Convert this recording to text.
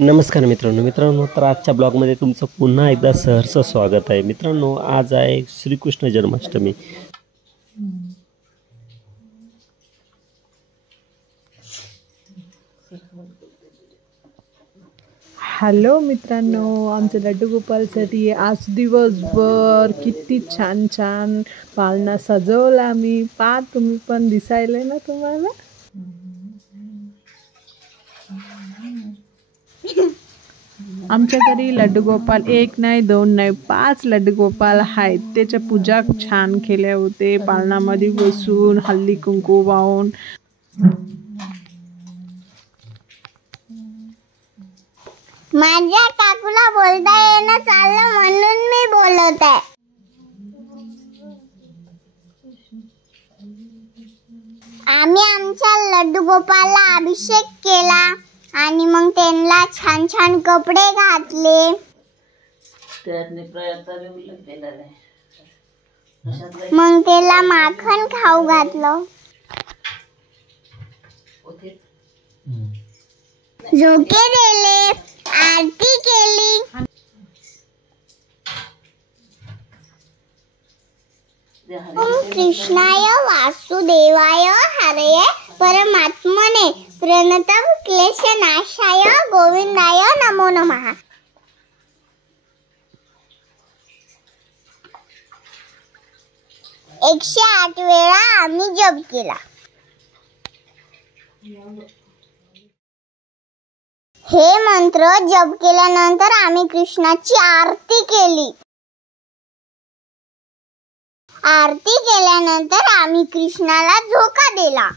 नमस्कार मित्रांनो तर आजच्या ब्लॉगमध्ये तुमचं पुन्हा एकदा सहर्ष स्वागत आहे। मित्रांनो, आज आहे श्रीकृष्ण जन्माष्टमी। हॅलो मित्रांनो, आमच्या लड्डू गोपालसाठी आज दिवसभर किती छान छान पाळणा सजवला मी। तुम्ही पण दिसायले ना तुम्हाला। आमच्या घरी लड्डू गोपाल एक नाही दोन नाही 5 लड्डू गोपाल आहेत। त्याच्या पूजा छान केल्या होते, पाळणामध्ये बसून हल्दी कुंकू वाहून। माझ्या काकूला बोलता येणं चाललं म्हणून मी बोलत आहे। आम्ही आमच्या लड्डू गोपालला अभिषेक केला आणि मग त्यांना छान छान कपडे घातले। मग त्याला माखन खाऊ घातलं, झोके दिले, आरती केली। ओम कृष्णाय वासुदेवाय हरये परमात्मने प्रणतम क्लेशनाशाय गोविंदाय नमो नमः। 108 वेळा आम्ही जप केला। हे मंत्र जप केल्यानंतर आम्ही कृष्णाची आरती केली। आरती केल्यानंतर आम्ही कृष्णाला झोका दिला।